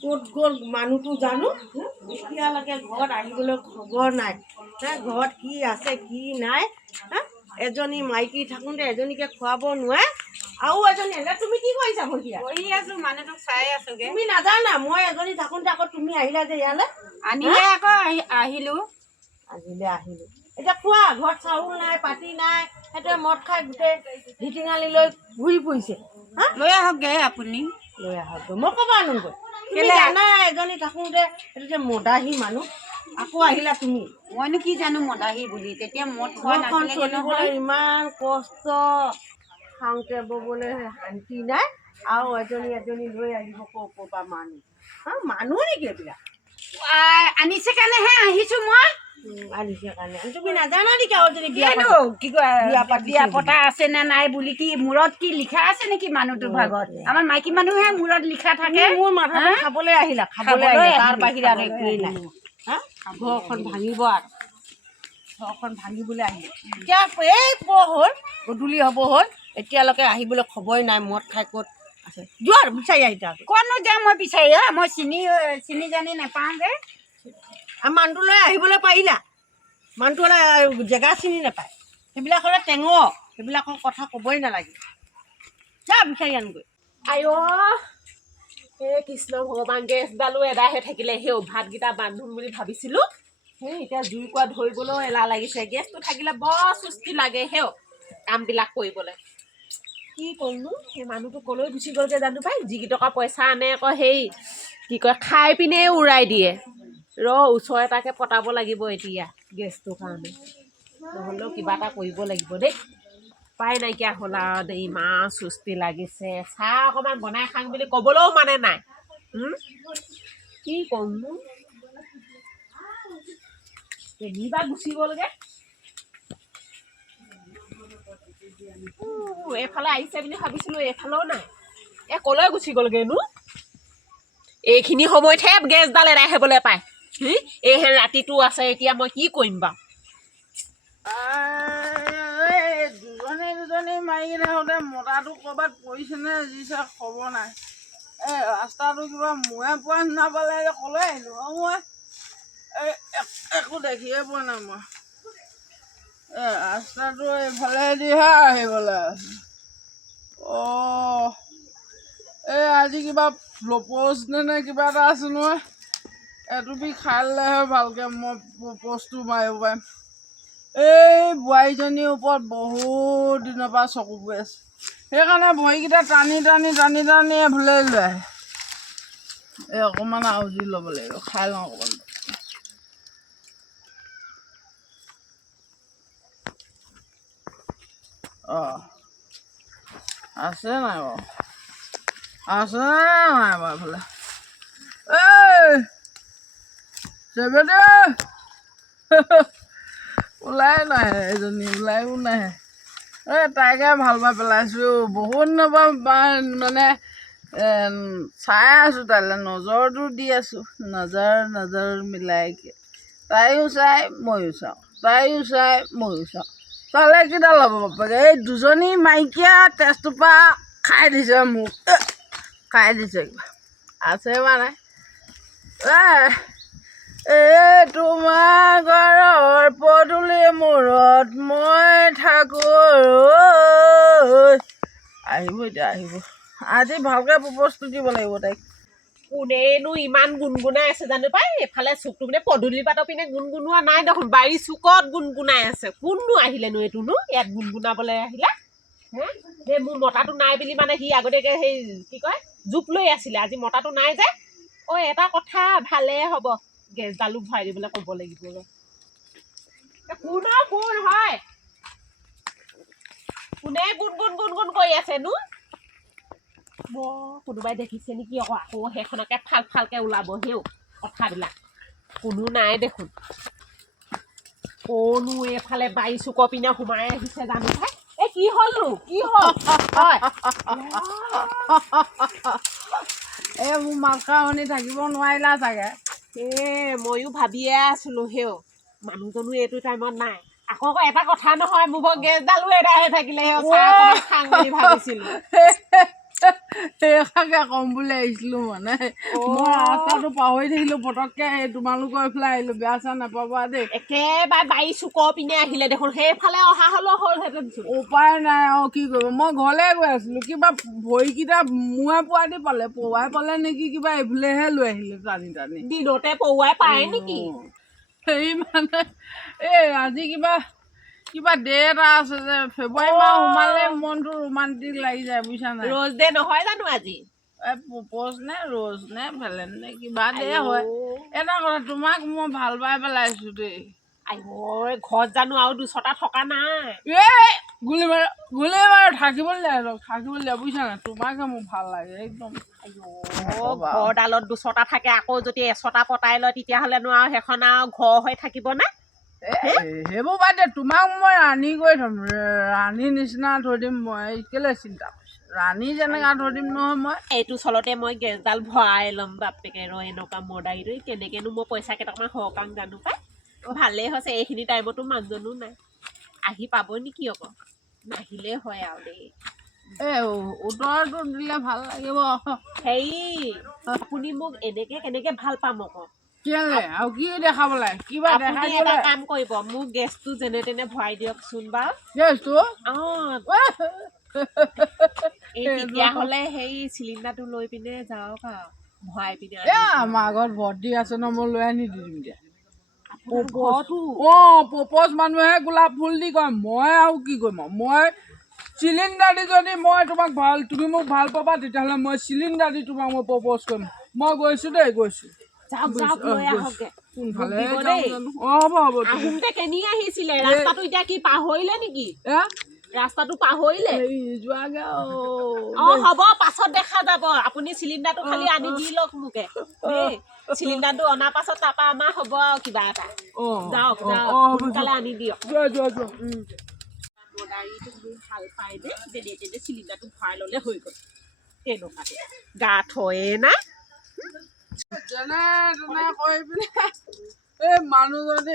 ক'ত গ'ল মানুহটো জানো এতিয়ালৈকে ঘৰত আহিবলৈ খবৰ নাই ঘৰত কি আছে কি নাই এজনী মাইকী থাকোঁতে এজনীকে খুৱাব নোৱাৰে আৰু এজনী তুমি কি কৰিছা ভণ্টিয়া বহি আছো মানুহটোক চাই আছোগে তুমি নাজানা মই এজনী থাকোঁতে আকৌ তুমি আহিলা যে ইয়ালৈ আনিলে আকৌ আহিলো এতিয়া খোৱা ঘৰত চাউল নাই পাতি নাই সেইটোৱে মদ খাই গোটেই ঢিটিঙালি লৈ ঘূৰি ফুৰিছে লৈ আহকগে আপুনি লৈ আহক মই ক'ব আনোগৈ কেলে জানা এজনী থাকোঁতে এইটো যে মদাহী মানুহ আকৌ আহিলা তুমি মইনো কি জানো মদাহী বুলি তেতিয়া মদ খোৱা চলিবলৈ ইমান কষ্ট খাওঁতে ববলৈ শান্তি নাই আৰু এজনী লৈ আহিব ক'ৰ পৰা মানুহ নেকি এইবিলাক আনিছে কাৰণেহে আহিছো মই আনিছে কাৰণে তুমি নাজানা নেকি আৰু যদি বিয়া পতা আছে নে নাই বুলি কি মূৰত কি লিখা আছে নেকি মানুহটোৰ ভাগত আমাৰ মাইকী মানুহে মূৰত লিখা থাকে মোৰ মাথাটো খাবলৈ আহিলা তাৰ বাহিৰে আৰু একোৱেই নাই ঘৰখন ভাঙিব আৰু ঘৰখন ভাঙিবলৈ আহিলে এতিয়া এই হ'ল গধূলি হ'ব হ'ল এতিয়ালৈকে আহিবলৈ খবৰে নাই মদ খাই ক'ত আছে যোৱা বিচাৰি আহিছা ক'তনো যাম মই বিচাৰি মই চিনি জানি নাপাওঁ যে মানুহটো লৈ আহিবলৈ পাৰিলা মানুহটো হ'লে জেগা চিনি নাপায় সেইবিলাক হ'লে টেঙৰ সেইবিলাকৰ কথা ক'বই নালাগে যা বিচাৰি আনগৈ আই এই কৃষ্ণ ভগৱান গেছডালো এদাই হৈ থাকিলে সেই ভাতকেইটা বান্ধোম বুলি ভাবিছিলোঁ সেই এতিয়া জুই কোৱা ধৰিবলৈও এলাহ লাগিছে গেছটো থাকিলে বৰ চুস্তি লাগে কামবিলাক কৰিবলৈ কি কৰোঁনো সেই মানুহটো ক'লৈ গুচি গ'লগৈ জানো পাই যিকেইটকা পইচা আনে আকৌ সেই কি কয় খাই পিনে উৰাই দিয়ে ওচৰ এটাকে পতাব লাগিব এতিয়া গেছটোৰ কাৰণে নহ'লেও কিবা এটা কৰিব লাগিব দেই উপায় নাইকিয়া হ'ল আৰু দেই ইমান চুস্তি লাগিছে চাহ অকণমান বনাই খাং বুলি ক'বলৈও মানে নাই কি কৰোঁনো কেনিবা গুচি গ'লগৈ এইফালে আহিছে বুলি ভাবিছিলোঁ এইফালেও নাই ক'লৈ গুচি গ'লগৈনো এইখিনি সময়তহে গেছডাল এদাই হ'বলৈ পায় এইহে ৰাতিটো আছে এতিয়া মই কি কৰিম বাৰু দুজনী মাৰি থাকোঁতে মতাটো ক'ৰবাত পৰিছেনে যি চাই খবৰ নাই ৰাস্তাটো কিবা মূৰে পোৱা নিচিনা পালে ক'লৈ আহিলোঁ মই একো দেখিয়ে পোৱা নাই মই ৰাস্তাটো এইফালেদিহে আহিবলৈ আছে আজি কিবা প্ৰপ'জ নে কিবা এটা আছে নহয় এটুপি খাই ল'লেহে ভালকৈ মই প্ৰপ'জটো মাৰিব পাৰিম এই বোৱাৰীজনীৰ ওপৰত বহুত দিনৰ পৰা চকু গৈ আছে সেইকাৰণে ভৰিকেইটা টানি এফালে লৈ আহে অকণমান আউজি ল'ব লাগিব খাই লওঁ অকণমান আছে নাই বাৰু এইফালে ওলাই নাহে এজনী ওলাইও নাহে তাইকে ভাল পাই পেলাইছোঁ বহুত দিনৰ পৰা মানে চাই আছোঁ তাইলৈ নজৰটো দি আছোঁ নজৰ মিলাই তাইও চাই ময়ো চাওঁ চালে কিডাল হ'ব বাপেকে এই দুজনী মাইকীয়া তেজটোপা খাই দিছে মোক খাই দিছে কিবা আছে মানে তোমাৰ ঘৰৰ পদূলি মূৰত মই থাকোঁ আহিব আজি ভালকৈ প্ৰপ'জটো দিব লাগিব তাইক কোনেনো ইমান গুণগুণাই আছে জানো পাই এইফালে চুকটো পিনে পদূলি পাতৰ পিনে গুণগুণোৱা নাই দেখোন বাৰী চুকত গুণগুণাই আছে কোননো আহিলেনো এইটোনো ইয়াত গুণগুণাবলৈ আহিলে সেই মোৰ মতাটো নাই বুলি মানে সি আগতীয়াকৈ সেই কি কয় জোপ লৈ আছিলে আজি মতাটো নাই যে এটা কথা ভালে হ'ব গেছডালো ভৰাই দিবলৈ ক'ব লাগিব কোন হয় কোনে গুণ কৰি আছেনো কোনোবাই দেখিছে নেকি আকৌ সেইখনকে ফালকৈ ওলাব কথাবিলাক কোনো নাই দেখোন কোনো এইফালে বাৰী চুকৰ পিনে সোমাই আহিছে জানো ভাই কি হ'লনো কি হ'ল মোৰ মাথা শুনি থাকিব নোৱাৰিলা চাগে ময়ো ভাবিয়ে আছিলোঁ মানুহজনো এইটো টাইমত নাই আকৌ এটা কথা নহয় মোৰ গেছডালো এদাই হৈ থাকিলে খাং বুলি ভাবিছিলোঁ সেইষাৰকে ক'ম বুলি আহিছিলোঁ মানে মই ৰাস্তাটো পাহৰি থাকিলোঁ পটককৈ এই তোমালোকৰ এইফালে আহিলোঁ বেয়া চেয়া নাপাবা দেই একেবাৰে বাৰী চুকৰ পিনে আহিলে দেখোন সেইফালে অহা হ'লেও হ'লহেঁতেন উপায় নাই আৰু কি কৰিব মই ঘৰলৈ গৈ আছিলোঁ কিবা ভৰিকেইটা মূৰে পোৱা দি পালে পৰুৱাই পালে নেকি কিবা এইফালেহে লৈ আহিলে টানি টানি দিনতে পৰুৱাই পায় নেকি হেৰি মানে এই আজি কিবা কিবা ডে এটা আছে যে ফেব্ৰুৱাৰী মাহ সোমালে মনটো ৰোমান্টিক লাগি যায় বুজিছা নাই ৰ'জ ডে নহয় জানো আজি প্ৰপ'জ নে ৰ'জ নে ভেলেন নে কিবা ডে হয় এটা কথা তোমাক মই ভাল পাই পেলাইছোঁ দেই ঘৰত জানো আৰু 2-3টা থকা নাই এই গুলি মাৰ থাকিবলৈ দিয়া বুজিছা নাই তোমাকে মোক ভাল লাগে একদম ঘৰডালত 2-3টা থাকে আকৌ যদি 100টা পতাই লয় তেতিয়াহ'লেনো আৰু সেইখন আৰু ঘৰ হৈ থাকিব নে সেইবোৰ বাদ দে তোমাক মই ৰাণী কৰি থ'ম ৰাণীৰ নিচিনা থৈ দিম মই কেলৈ চিন্তা কৰিছোঁ ৰাণী যেনেকৈ থৈ দিম নহয় মই এইটো চলতে মই গেছডাল ভৰাই ল'ম বাপেকে এনেকুৱা মদাইটো কেনেকৈনো মই পইচা কেইটামান সৰকাম জানো পাই ভালেই হৈছে এইখিনি টাইমতো মানুহজনো নাই আহি পাব নেকি আকৌ নাহিলেই হয় আৰু দেই উত্তৰটো দিলে ভাল লাগিব হেৰি আপুনি মোক এনেকৈ কেনেকৈ ভাল পাম আকৌ কেলে আৰু কি দেখাব লাগে কিবা আপুনি এটা কাম কৰিব মোক গেছটো যেনে তেনে ভৰাই দিয়কচোন বাৰু গেছটো তেতিয়াহ'লে সেই চিলিণ্ডাৰটো লৈ পিনে যাওক আৰু ভৰাই পিনে আমাৰ ঘৰত ভৰ্তি আছে ন মই লৈ আনি দি দিম দিয়া ঘৰটো প্ৰপ'জ মানুহে গোলাপ ফুল দি কয় মই আৰু কি কৰিম আৰু মই চিলিণ্ডাৰ দি যদি মই তোমাক তুমি মোক ভাল পাবা তেতিয়াহ'লে মই চিলিণ্ডাৰ দি তোমাক মই প্ৰপ'জ কৰিম মই গৈছোঁ দেই গৈছোঁ আহোঁতে কেনি আহিছিলে ৰাস্তাটো এতিয়া কি পাহৰিলে নেকি ৰাস্তাটো পাহৰিলে হ'ব পাছত দেখা যাব আপুনি চিলিণ্ডাৰটো খালি আনি দি লওক মোকে চিলিণ্ডাৰটো অনাৰ পাছত তাৰপৰা আমাৰ হ'ব আৰু কিবা এটা যাওক সোনকালে আনি দিয়ক মদাৰীটো মোৰ ভাল পাই দে যেনে তেনে চিলিণ্ডাৰটো ভৰাই ল'লে হৈ গ'ল তেনেকুৱাতে গা থয়ে না যেনে তেনে কৰি পিনে এই মানুহজনী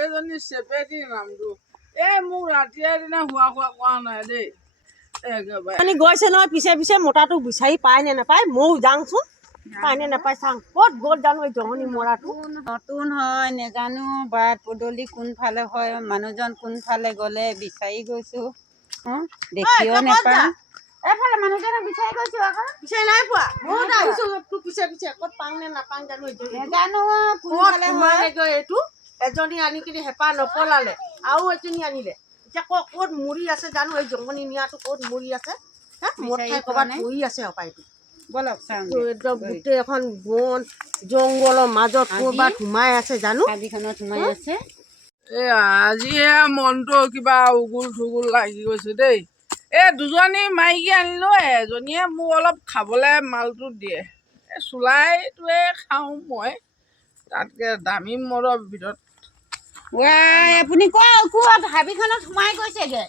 এইজনী চেপেটি নামটো মোক ৰাতিয়ে দিনা হোৱা কোৱা নাই দেই একেবাৰে গৈছে নহয় পিছে পিছে মতাটো বিচাৰি পায় নে নাপায় ময়ো যাওঁচোন পায় নে নাপায় চাওঁ ক'ত গ'ল জানো এই জমনি মৰাটো নতুন হয় নেজানো বাট পদূলি কোনফালে হয় মানুহজন কোনফালে গ'লে বিচাৰি গৈছোঁ দেখিও নাপাওঁ এইফালে মানুহজনক বিচাৰি গৈছোঁ আকৌ বিচাৰি নাই পোৱা ময়ো আহিছোঁ তোৰ পিছে পিছে ক'ত পাওঁ নে নাপাওঁ জানো নেজানো কোনফালে হয় এইটো এজনী আনি কিনি হেঁপাহ নপলালে আৰু এজনী আনিলে এতিয়া ক'ত মৰি আছে জানো এই জমনি নিয়াটো ক'ত মৰি আছে মোৰ ঠাই ক'ৰবাত মৰি আছে অপায়টো বলক চাওঁ একদম গোটেই এখন বন জংঘলৰ মাজত ক'ৰবাত সোমাই আছে জানো হাবিখনত সোমাই আছে আজিহে মনটো কিবা উগুল থুগুল লাগি গৈছে দেই দুজনী মাইকী আনিলোঁ এজনীয়ে মোক অলপ খাবলৈ মালটো দিয়ে চুলাইটোৱে খাওঁ মই তাতকৈ দামী মদৰ ভিতৰত আপুনি ক'ত হাবিখনত সোমাই গৈছেগে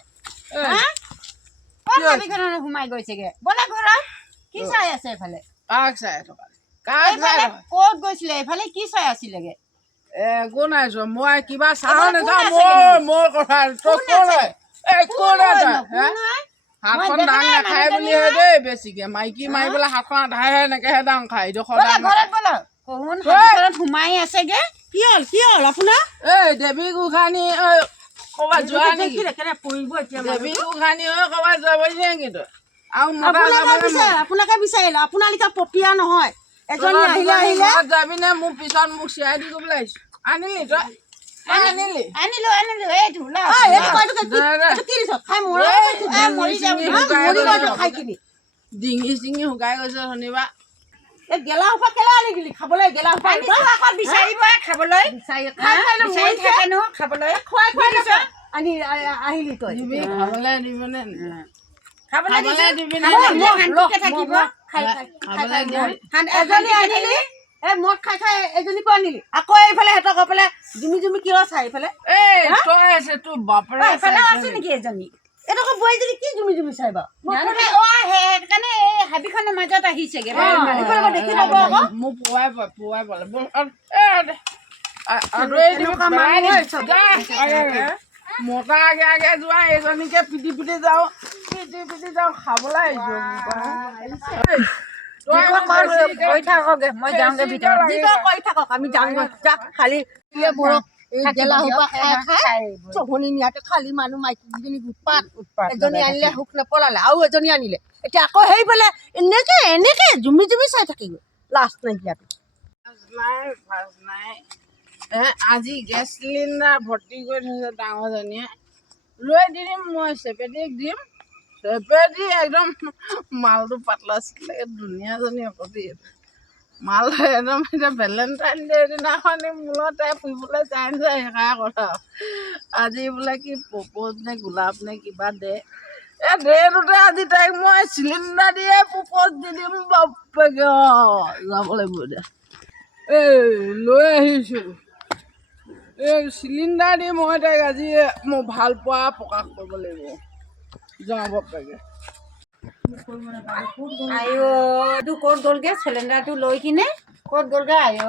ক'ত হাবিখনত সোমাই গৈছেগে ব'লা ঘৰত কি চাই আছে এইফালে কাক চাই থকা ক'ত গৈছিলে এইফালে কি চাই আছিলেগে একো নাই চোৱা মই কিবা চাওঁ নাচাওঁ মোৰ কথা হাতখন দাং নাখায় বুলিহে দেই বেছিকে মাইকী মাৰি পেলাই হাতখন আধাহে এনেকেহে দাং খায় সোমাই আছেগে কি হ'ল আপোনাৰ এই দেৱী গোসাঁনী ক'ৰবাত যোৱা নেকি পৰিব এতিয়া দেৱী গোসাঁনী ক'ৰবাত যাব নেকি তই আৰু আপোনাকে বিচাৰিলে আপোনালোকে পপীয়া নহয় এজনী আহিলে যাবি নে মোৰ পিছত মোক চিৰাই দি কৰিবলৈ আহিছোঁ আনিলি তই আনিলো এইটো ডিঙি চিঙি শুকাই গৈছে শনিবাৰ গেলা সোপা কেলা আনি দিলি খাবলৈ গেলা সোপা বিচাৰিব খাবলৈ খাবলৈ আনি আহিলি তই দিবি খাবলৈ দিবনে এজনী আনিলি মদ খাই খাই এজনীকো আনিলি আকৌ এইফালে সিহঁতক পেলাই জুমি জুমি কিয় চাই এইফালে তোৰ বাপৰে আছে নেকি এজনী এইটো বোৱাৰীজনী কি জুমি জুমি চাই বাৰু সেইকাৰণে এই হাবিখনৰ মাজত আহিছেগে দেখি পাব আকৌ মোক পুৱাই পালে মতা আগে আগে যোৱা এজনীকে পিটি পিটি যাওঁ পিটি যাওঁ খাবলৈ আহিছোঁ কৈ থাকগে মই যাওঁগে ভিতৰত কৰি থাকক আমি যাওঁগৈ যা খালি গেলা সোপা খাই চভনি নিয়াতে খালি মানুহ মাইকীজনী উৎপাত এজনী আনিলে হুক নপলালে আৰু এজনী আনিলে এতিয়া আকৌ সেই বোলে এনেকে জুমি চাই থাকিব লাষ্ট নাইকিয়াটো নাই আজি গেছ চিলিণ্ডাৰ ভৰ্তি কৰি থৈছে ডাঙৰজনীয়ে লৈ দিম মই চেপেটিক দিম চেপেটি একদম মালটো পাতলা চিলাকে ধুনীয়াজনী অকতি মাল একদম এতিয়া ভেলেণ্টাইন ডে দিনাখনি মূলত তাই ফুৰিবলৈ যায় সেইকাৰণে কথা আজি বোলে কি প্ৰপ'জ নে গোলাপ নে কিবা দে এই ডেটোতে আজি তাইক মই চিলিণ্ডাৰ দিয়ে প্ৰপ'জ দি দিম বাপেকে যাব লাগিব এতিয়া এই লৈ আহিছোঁ এই চিলিণ্ডাৰ দি মই তাইক আজি মই ভাল পোৱা প্ৰকাশ কৰিব লাগিব যাওঁ বাপেকে আইঅ এইটো ক'ত গ'লগে চিলিণ্ডাৰটো লৈ কিনে ক'ত গ'লগে আইঅ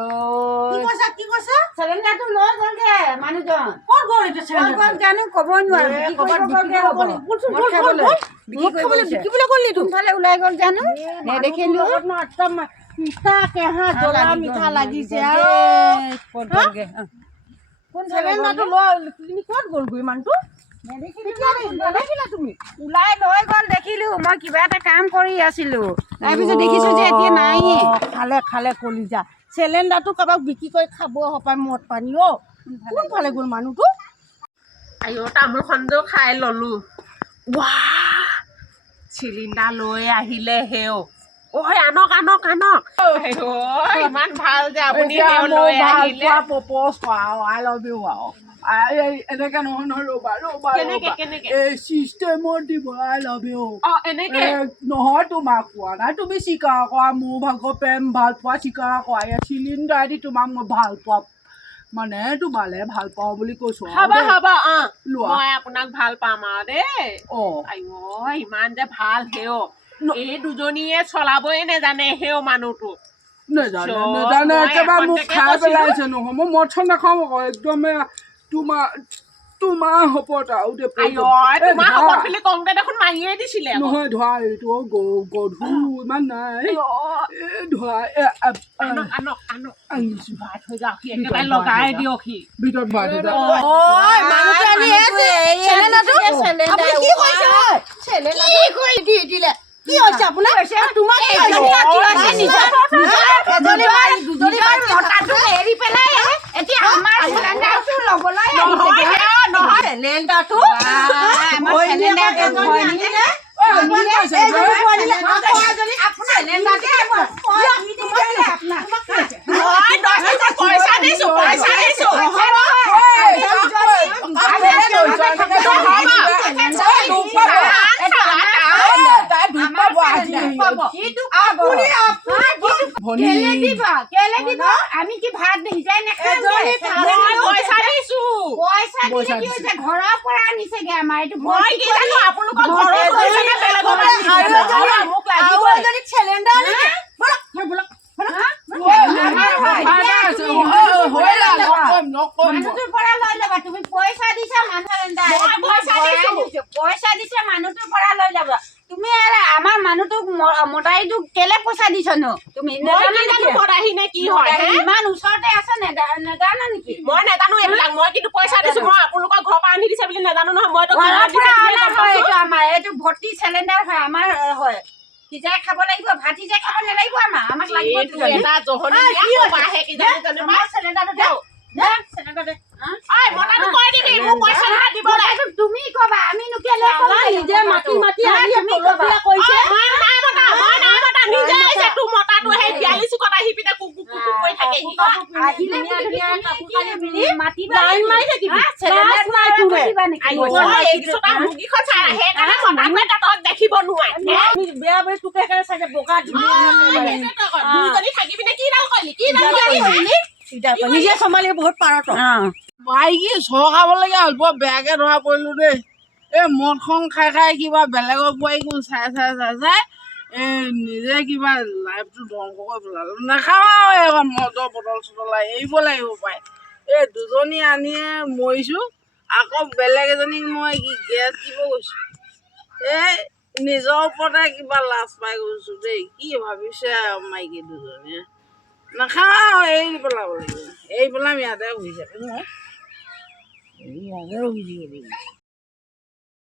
কি কৈছা চিলিণ্ডাৰটো লৈ গ'লগে মানুহজন ক'ত গ'ল এতিয়া ক'ত গ'ল জানো ক'বই নোৱাৰো বিকিবলৈ গ'ল নি কোনফালে ওলাই গ'ল জানো নেদেখিলো একদম মিঠা কেহা জ্বলা মিঠা লাগিছে ক'ত গ'লগে চিলিণ্ডাৰটো লৈ তুমি ক'ত গ'লগৈ মানুহটো নেদেখিলা তুমি ওলাই লৈ গ'ল দেখিলো মই কিবা এটা কাম কৰি আছিলো তাৰপিছত দেখিছো যে এতিয়া নাই খালে কলিজা চিলিণ্ডাৰটো কাৰোবাক বিক্ৰী কৰি খাব হপায় মদ পানী কোনফালে গ'ল মানুহটো আইঅ তামোল খণ্ডও খাই ল'লো চিলিণ্ডাৰ লৈ আহিলে হেও আনক ইমান ভাল যে আপুনি লৈ আহিলে প্ৰপ'জ কৰা আই লাভ ইউ আৰু এনেকে নহয় ৰ'বা এই চিষ্টেমত দিব আই লাভ ইউ নহয় তোমাক কোৱা নাই তুমি স্বীকাৰ কৰা মোৰ ভাগৰ প্ৰেম ভাল পোৱা স্বীকাৰ কৰা ইয়াত চিলিণ্ডাৰ দি তোমাক মই ভাল পোৱা মানে তোমালে ভাল পাওঁ বুলি কৈছো মই আপোনাক ভাল পাম আৰু দেই আইঅ ইমান যে ভাল হেও এই দুজনীয়ে চলাবই নেজানে হেও মানুহটো নেজানে একেবাৰে মোক খাই পেলাইছে নহয় মই মদ চদ নাখাওঁ আকৌ একদমে তোমাৰ হপত আৰু নহয় ধৰা এইটো গধুৰ ইমান নাই ধৰা লগাই দিয়কহি ভিতৰত ভৰাই দিলে কি হৈছে আপোনাৰ তোমাক এৰি পেলাই এতিয়া আমাৰ চিলিণ্ডাৰটো ল'বলৈ চিলিণ্ডাৰটো পইচা দিছো আমি কি ভাত সিজাই ঘৰৰ পৰা আনিছেগে আমাৰ এইটো মানুহটোৰ পৰা লৈ ল'বা তুমি পইচা দিছা মানুহটোৰ পৰা লৈ ল'বা তুমি আমাৰ মানুহটোক মতাৰীটোক কেলে পইচা দিছনো তুমি ইমান ওচৰতে আছে নেজানো নেকি মই নেজানো এইবিলাক মই কিন্তু পইচা দিছো মই আপোনালোকৰ ঘৰৰ পৰা আনি দিছে বুলি নেজানো নহয় মই আমাৰ এইটো ভৰ্তি চিলিণ্ডাৰ হয় আমাৰ হয় সিজাই খাব লাগিব ভাত সিজাই খাব নালাগিব আমাক লাগিব তুমি কবা আমি নিজে মাতি দেখিব নোৱাৰে বেয়া বেয়া তোকে চাগে বগা থাকি পিনে কি ডাল কৰিলি নিজে চম্ভালি বহুত পাৰত মাইকী চৰ খাবলগীয়া হ'ল বৰ বেয়াকে ধৰা পৰিলো দেই এই মদখন খাই কিবা বেলেগৰ বোৱাৰীকো চাই নিজে কিবা লাইফটো ধ্বংস কৰি পেলালো নাখাওঁ এইখন মদৰ বটল চটল এৰিব লাগিব পাই এই দুজনী আনিয়ে মৰিছোঁ আকৌ বেলেগ এজনীক মই কি গেছ দিব গৈছোঁ এই নিজৰ ওপৰতে কিবা লাজ পাই গৈছোঁ দেই কি ভাবিছে মাইকী দুজনীয়ে নাখাওঁ এৰি পেলাব লাগিব এৰি পেলাম ইয়াতে শুই থাকিম ইয়াতে শুই থাকিব লাগিব